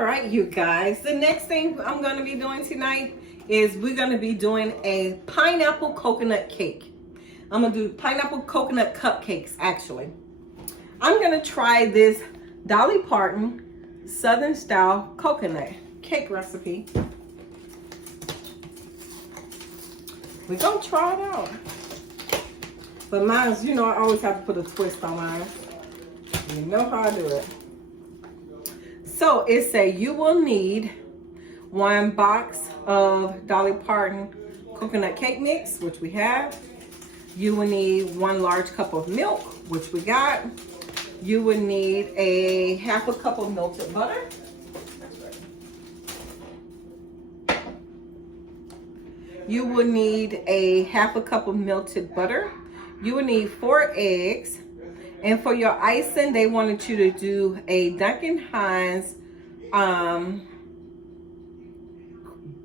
All right, you guys. The next thing I'm going to be doing tonight is we're going to be doing a pineapple coconut cake. I'm going to do pineapple coconut cupcakes, actually. I'm going to try this Dolly Parton Southern Style Coconut Cake recipe. We're going to try it out. But mine's, you know, I always have to put a twist on mine. You know how I do it. So it say you will need 1 box of Dolly Parton coconut cake mix, which we have. You will need 1 large cup of milk, which we got. You will need a 1/2 cup of melted butter. You will need a 1/2 cup of melted butter. You will need 4 eggs. And for your icing, they wanted you to do a Duncan Hines,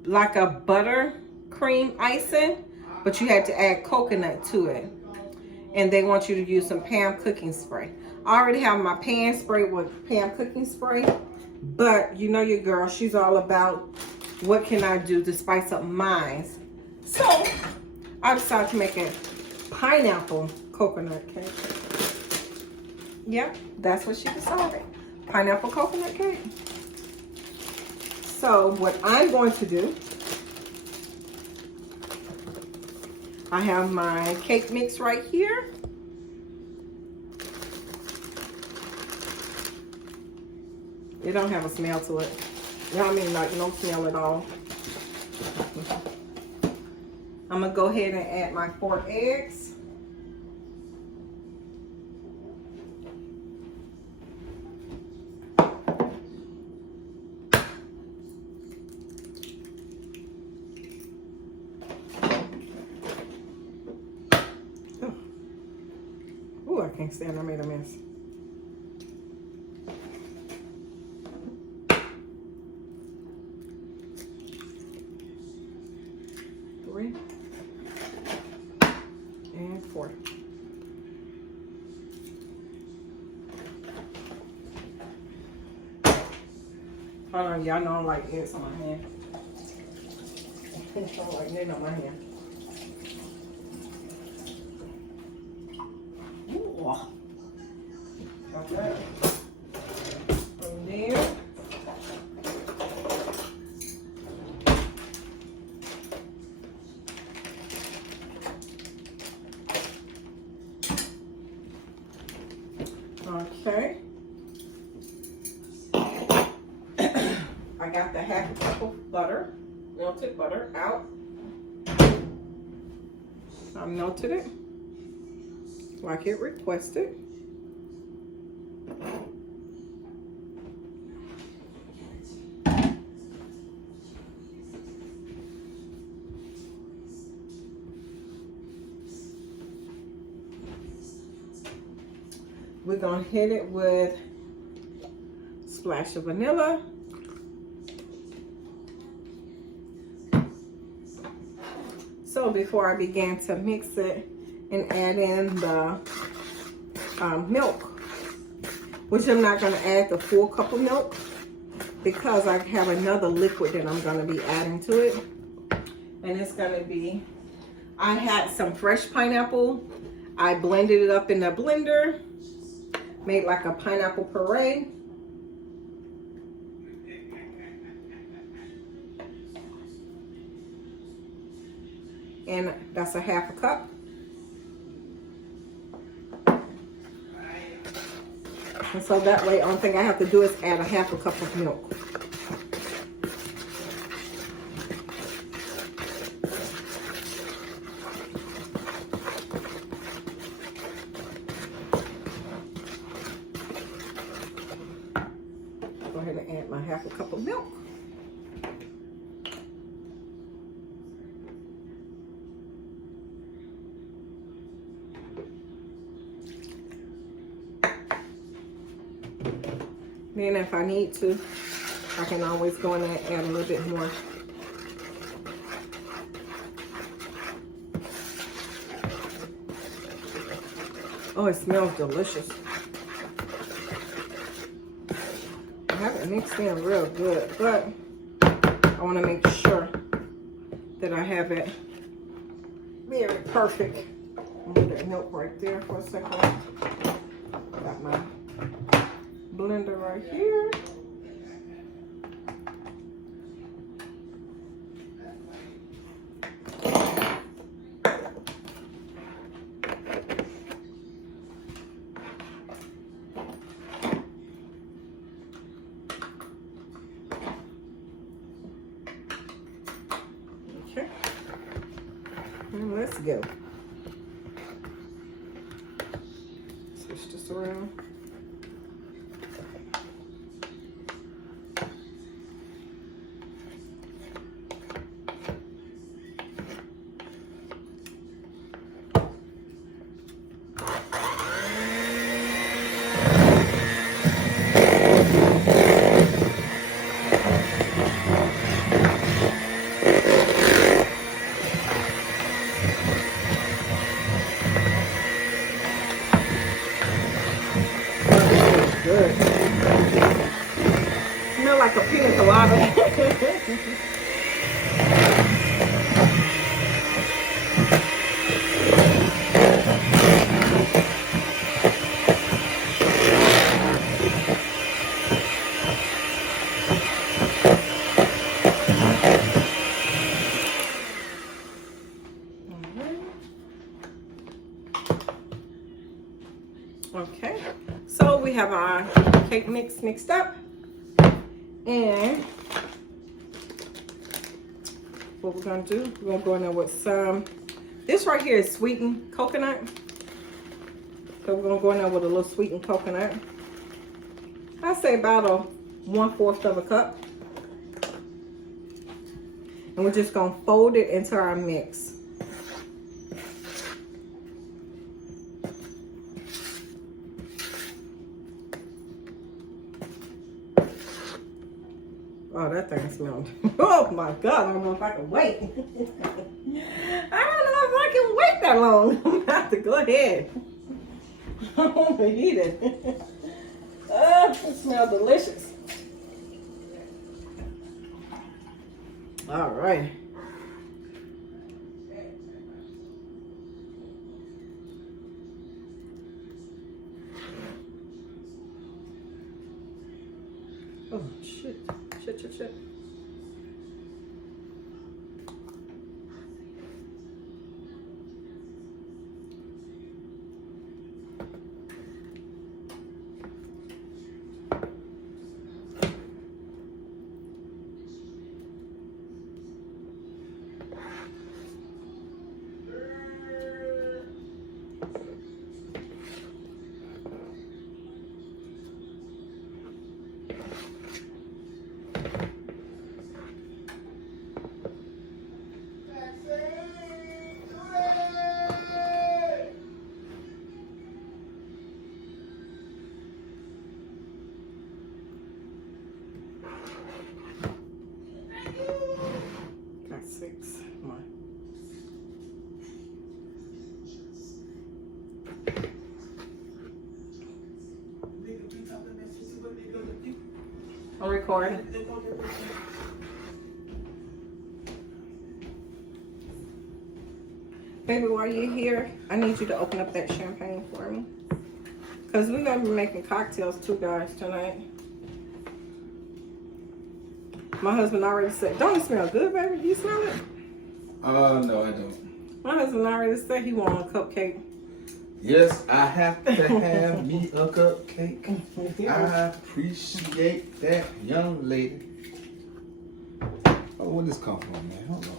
like a butter cream icing, but you had to add coconut to it. And they want you to use some Pam cooking spray. I already have my pan spray with Pam cooking spray, but you know your girl, she's all about what can I do to spice up mine. So I decided to make a pineapple coconut cake. Yeah, that's what she decided. Pineapple coconut cake. So what I'm going to do, I have my cake mix right here. It don't have a smell to it. You know what I mean? Like no smell at all. I'm gonna go ahead and add my 4 eggs. I can't stand I made a mess. Three and 4. Hold on, y'all know I don't like ants on my hand. I don't like ants on my hand. Okay. From there, okay. I got the 1/2 cup of butter, melted butter out. I melted it like it requested. We're gonna hit it with a splash of vanilla. So before I begin to mix it and add in the milk, which I'm not gonna add the full cup of milk because I have another liquid that I'm gonna be adding to it. And it's gonna be, I had some fresh pineapple. I blended it up in the blender. Made like a pineapple puree. And that's a 1/2 cup. And so that way, only thing I have to do is add a 1/2 cup of milk. Go ahead and add my 1/2 cup of milk. Then if I need to, I can always go in there and add a little bit more. Oh, it smells delicious. I have it mixed in real good, but I want to make sure that I have it very perfect. I'll leave that milk right there for a second. Got my blender right here. Okay, and let's go. Switch this around. Good. Smell like a pina colada. Okay, so we have our cake mix mixed up, and what we're gonna do, we're gonna go in there with some, this right here is sweetened coconut, so we're gonna go in there with a little sweetened coconut. I say about a 1/4 of a cup, and we're just gonna fold it into our mix. Oh, that thing smells. Oh my God, I don't know if I can wait. I don't know if I can wait that long. I'm gonna have to go ahead. I'm gonna eat it. It smells delicious. All right. Oh, shit. Shit. Got 6 more. I'm recording. Baby, while you're here, I need you to open up that champagne for me. Because we're going to be making cocktails too, guys, tonight. My husband already said, don't it smell good, baby? Do you smell it? No, I don't. My husband already said he wanted a cupcake. Yes, I have to have me a cupcake. I appreciate that, young lady. Oh, where this come from, man? Hold on.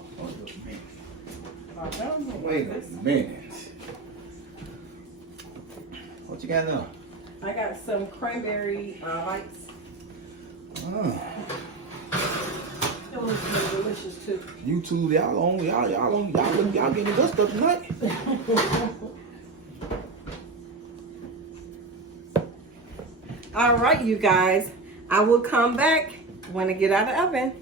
Wait a minute. What you got now? I got some cranberry lights. Those smell delicious too. You two, y'all getting the good stuff tonight. All right, you guys. I will come back when I get out of the oven.